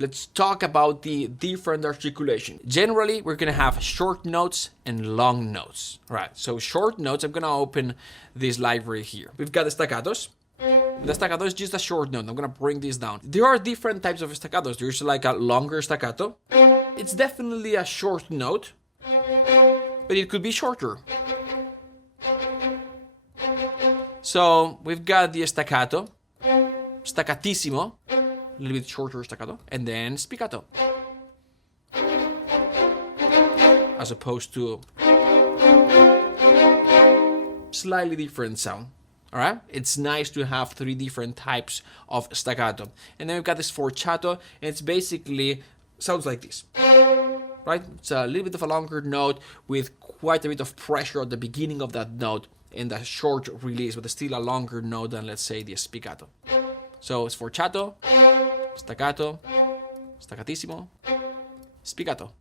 let's talk about the different articulation. Generally, we're gonna have short notes and long notes. Right, so short notes, I'm gonna open this library here. We've got the staccatos. The staccato is just a short note. I'm gonna bring this down. There are different types of staccatos. There's like a longer staccato. It's definitely a short note, but it could be shorter. So we've got the staccato, staccatissimo, a little bit shorter staccato, and then spiccato, as opposed to slightly different sound. All right, it's nice to have 3 different types of staccato. And then we've got this sforzato, and it's basically sounds like this, right? It's a little bit of a longer note with quite a bit of pressure at the beginning of that note and a short release, but still a longer note than, let's say, the spiccato. So sforzato, staccato, staccatissimo, spiccato.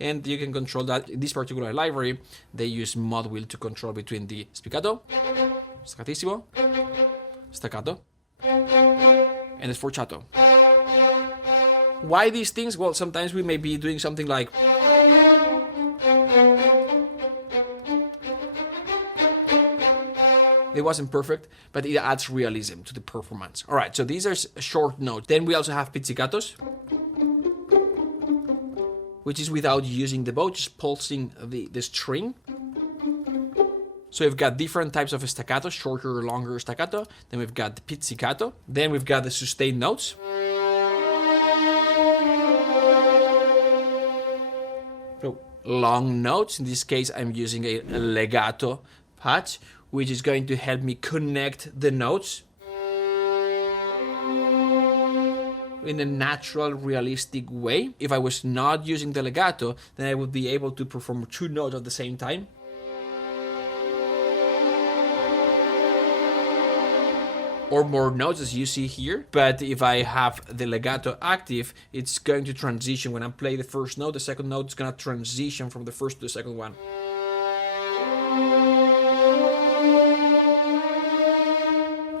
And you can control that. In this particular library, they use mod wheel to control between the spiccato, staccatissimo, staccato, and the sforzato. Why these things? Well, sometimes we may be doing something like it wasn't perfect, but it adds realism to the performance. All right, so these are short notes. Then we also have pizzicatos, which is without using the bow, just pulsing the string. So we've got different types of staccato, shorter or longer staccato. Then we've got the pizzicato. Then we've got the sustained notes. So long notes. In this case, I'm using a legato patch, which is going to help me connect the notes in a natural, realistic way. If I was not using the legato, then I would be able to perform 2 notes at the same time. Or more notes, as you see here. But if I have the legato active, it's going to transition. When I play the first note, the second note is going to transition from the first to the second one.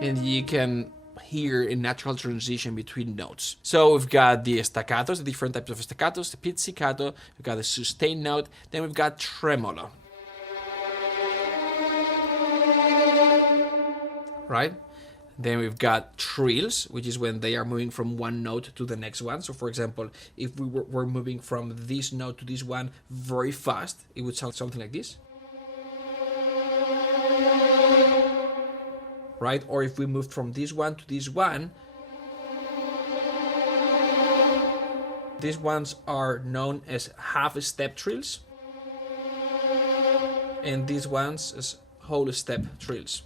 And you can hear a natural transition between notes. So we've got the staccatos, the different types of staccatos, the pizzicato, we've got the sustained note, then we've got tremolo. Right? Then we've got trills, which is when they are moving from one note to the next one. So for example, if we were moving from this note to this one very fast, it would sound something like this. Right? Or if we moved from this one to this one, these ones are known as half-step trills, and these ones as whole-step trills,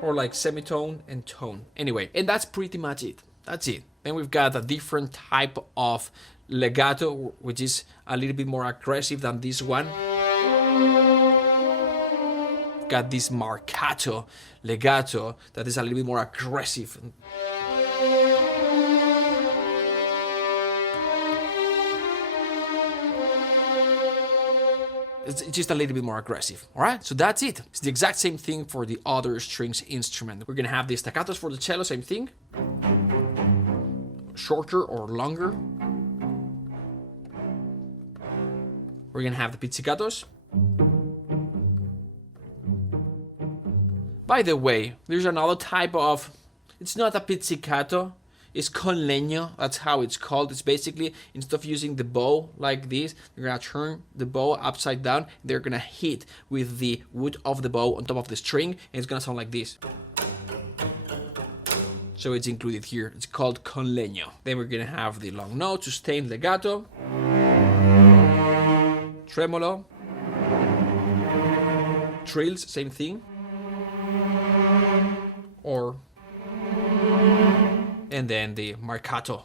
or like semitone and tone. Anyway, and that's pretty much it. That's it. Then we've got a different type of legato, which is a little bit more aggressive than this one. Got this MARCATO legato that is a little bit more aggressive. It's just a little bit more aggressive. All right, so that's it. It's the exact same thing for the other strings instrument. We're gonna have the staccatos for the cello, same thing. Shorter or longer. We're gonna have the pizzicatos. By the way, there's another type of, it's not a pizzicato, it's con legno, that's how it's called. It's basically, instead of using the bow like this, they're gonna turn the bow upside down, they're gonna hit with the wood of the bow on top of the string, and it's gonna sound like this. So it's included here, it's called con legno. Then we're gonna have the long note, sustained legato, tremolo, trills, same thing. Or, and then the MARCATO.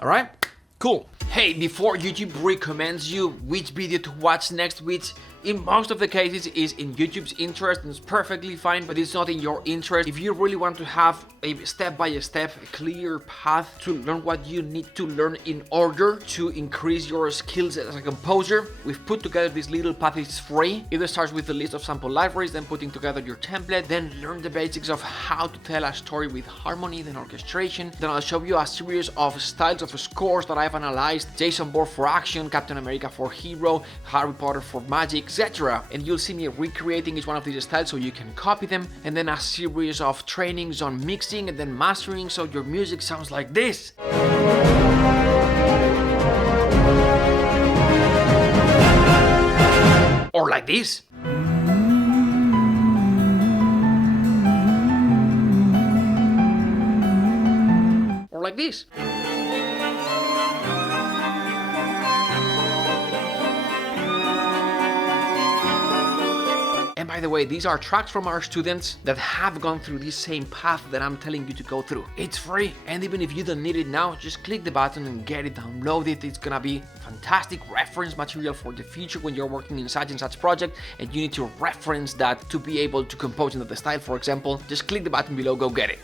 All right, cool. Hey, before YouTube recommends you which video to watch next, which In most of the cases is in YouTube's interest, and it's perfectly fine, but it's not in your interest. If you really want to have a step-by-step clear path to learn what you need to learn in order to increase your skills as a composer, we've put together this little path. It's free. It starts with a list of sample libraries, then putting together your template, then learn the basics of how to tell a story with harmony, then orchestration. Then I'll show you a series of styles of scores that I've analyzed: Jason Bourne for action, Captain America for hero, Harry Potter for magic, etc. And you'll see me recreating each one of these styles so you can copy them, and then a series of trainings on mixing and then mastering so your music sounds like this. Or like this. Or like this. And by the way, these are tracks from our students that have gone through this same path that I'm telling you to go through. It's free, and even if you don't need it now, just click the button and get it, download it. It's gonna be fantastic reference material for the future when you're working in such and such project and you need to reference that to be able to compose into the style, for example. Just click the button below, go get it.